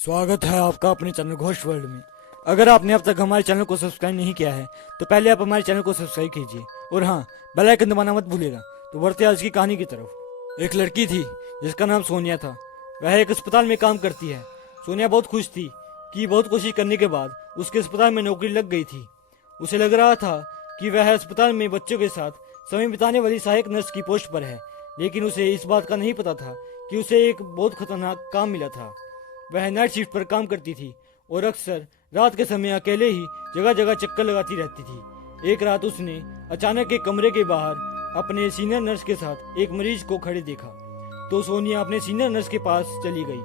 स्वागत है आपका अपने चैनल घोष वर्ल्ड में। अगर आपने अब तक हमारे चैनल को सब्सक्राइब नहीं किया है तो पहले आप हमारे चैनल को सब्सक्राइब कीजिए और हाँ, बेल आइकन दबाना मत भूलिएगा। तो बढ़ते आज की कहानी की तरफ। एक लड़की थी जिसका नाम सोनिया था। वह एक अस्पताल में काम करती है। सोनिया बहुत खुश थी कि बहुत कोशिश करने के बाद उसके अस्पताल में नौकरी लग गई थी। उसे लग रहा था कि वह अस्पताल में बच्चों के साथ समय बिताने वाली सहायक नर्स की पोस्ट पर है, लेकिन उसे इस बात का नहीं पता था कि उसे एक बहुत खतरनाक काम मिला था। वह नाइट शिफ्ट पर काम करती थी और अक्सर रात के समय अकेले ही जगह जगह चक्कर लगाती रहती थी। एक रात उसने अचानक एक कमरे के बाहर अपने सीनियर नर्स के साथ एक मरीज को खड़े देखा। तो सोनिया अपने सीनियर नर्स के पास चली गई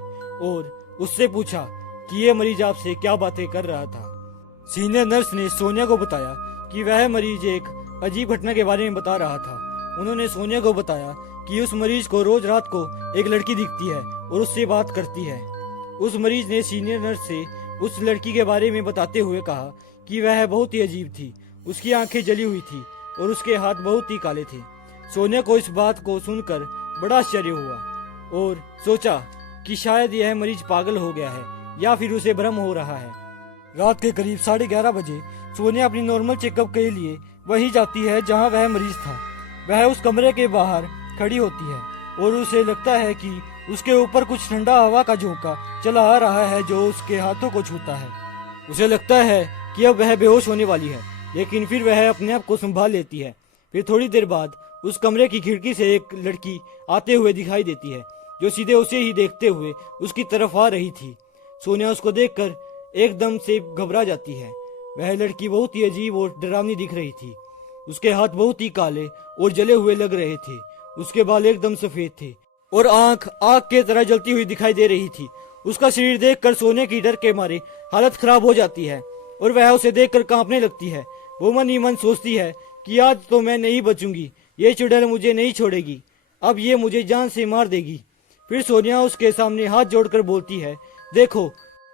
और उससे पूछा कि ये मरीज आपसे क्या बातें कर रहा था। सीनियर नर्स ने सोनिया को बताया कि वह मरीज एक अजीब घटना के बारे में बता रहा था। उन्होंने सोनिया को बताया कि उस मरीज को रोज रात को एक लड़की दिखती है और उससे बात करती है। उस मरीज ने सीनियर नर्स से उस लड़की के बारे में बताते हुए कहा कि वह बहुत ही अजीब थी। उसकी आंखें जली हुई थी और उसके हाथ बहुत ही काले थे। सोनिया को इस बात को सुनकर बड़ा आश्चर्य हुआ और सोचा कि शायद यह मरीज पागल हो गया है या फिर उसे भ्रम हो रहा है। रात के करीब 11:30 बजे सोनिया अपनी नॉर्मल चेकअप के लिए वहीं जाती है जहां वह मरीज था। वह उस कमरे के बाहर खड़ी होती है और उसे लगता है कि उसके ऊपर कुछ ठंडा हवा का झोंका चला आ रहा है जो उसके हाथों को छूता है। उसे लगता है कि अब वह बेहोश होने वाली है, लेकिन फिर वह अपने आप को संभाल लेती है। फिर थोड़ी देर बाद उस कमरे की खिड़की से एक लड़की आते हुए दिखाई देती है जो सीधे उसे ही देखते हुए उसकी तरफ आ रही थी। सोनिया उसको देखकर एकदम से घबरा जाती है। वह लड़की बहुत ही अजीब और डरावनी दिख रही थी। उसके हाथ बहुत ही काले और जले हुए लग रहे थे। उसके बाल एकदम सफेद थे और आंख आग के तरह जलती हुई दिखाई दे रही थी। उसका शरीर देखकर सोनिया की डर के मारे हालत खराब हो जाती है और वह उसे देखकर कांपने लगती है। वो मन ही मन सोचती है कि आज तो मैं नहीं बचूंगी, ये चुड़ैल मुझे नहीं छोड़ेगी, अब ये मुझे जान से मार देगी। फिर सोनिया उसके सामने हाथ जोड़कर बोलती है, देखो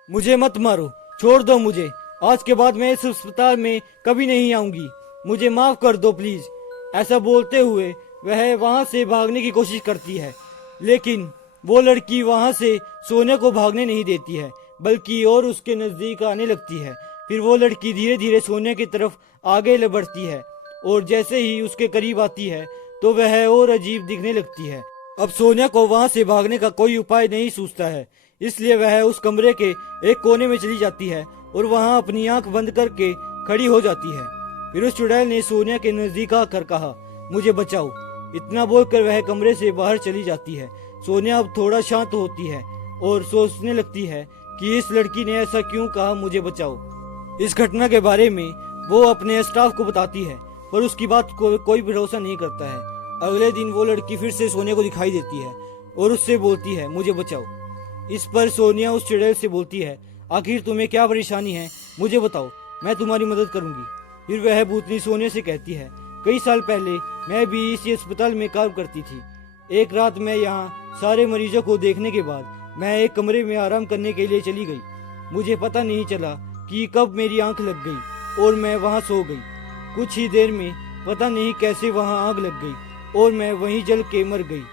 मुझे मत मारो, छोड़ दो मुझे, आज के बाद मैं इस अस्पताल में कभी नहीं आऊंगी, मुझे माफ कर दो प्लीज। ऐसा बोलते हुए वह वहां से भागने की कोशिश करती है, लेकिन वो लड़की वहां से सोनिया को भागने नहीं देती है बल्कि और उसके नजदीक आने लगती है। फिर वो लड़की धीरे धीरे सोनिया की तरफ आगे बढ़ती है और जैसे ही उसके करीब आती है तो वह और अजीब दिखने लगती है। अब सोनिया को वहां से भागने का कोई उपाय नहीं सूझता है, इसलिए वह उस कमरे के एक कोने में चली जाती है और वहां अपनी आंख बंद करके खड़ी हो जाती है। फिर उस चुड़ैल ने सोनिया के नजदीक आकर कहा, मुझे बचाओ। इतना बोलकर वह कमरे से बाहर चली जाती है। सोनिया अब थोड़ा शांत होती है और सोचने लगती है कि इस लड़की ने ऐसा क्यों कहा, मुझे बचाओ। इस घटना के बारे में वो अपने स्टाफ को बताती है पर उसकी बात को कोई भरोसा नहीं करता है। अगले दिन वो लड़की फिर से सोनिया को दिखाई देती है और उससे बोलती है, मुझे बचाओ। इस पर सोनिया उस चुड़ैल से बोलती है, आखिर तुम्हें क्या परेशानी है, मुझे बताओ, मैं तुम्हारी मदद करूंगी। फिर वह भूतनी सोनिया से कहती है, कई साल पहले मैं भी इसी अस्पताल में काम करती थी। एक रात मैं यहाँ सारे मरीजों को देखने के बाद मैं एक कमरे में आराम करने के लिए चली गई। मुझे पता नहीं चला कि कब मेरी आंख लग गई और मैं वहाँ सो गई। कुछ ही देर में पता नहीं कैसे वहाँ आग लग गई और मैं वहीं जल के मर गई।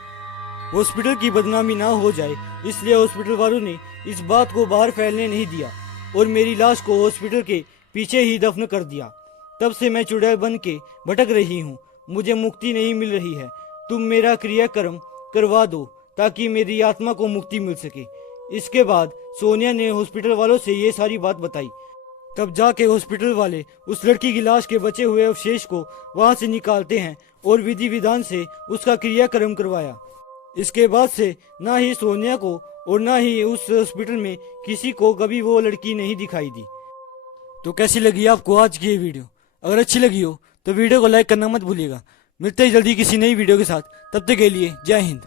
हॉस्पिटल की बदनामी ना हो जाए इसलिए हॉस्पिटल वालों ने इस बात को बाहर फैलने नहीं दिया और मेरी लाश को हॉस्पिटल के पीछे ही दफन कर दिया। तब से मैं चुड़ैल बन के भटक रही हूँ, मुझे मुक्ति नहीं मिल रही है। तुम मेरा क्रियाक्रम करवा दो ताकि मेरी आत्मा को मुक्ति मिल सके। इसके बाद सोनिया ने हॉस्पिटल वालों से ये सारी बात बताई। तब जाके हॉस्पिटल वाले उस लड़की की लाश के बचे हुए अवशेष को वहां से निकालते हैं और विधि विधान से उसका क्रियाक्रम करवाया। इसके बाद से ना ही सोनिया को और ना ही उस हॉस्पिटल में किसी को कभी वो लड़की नहीं दिखाई दी। तो कैसी लगी आपको आज की ये वीडियो? अगर अच्छी लगी हो तो वीडियो को लाइक करना मत भूलिएगा। मिलते हैं जल्दी किसी नई वीडियो के साथ, तब तक के लिए जय हिंद।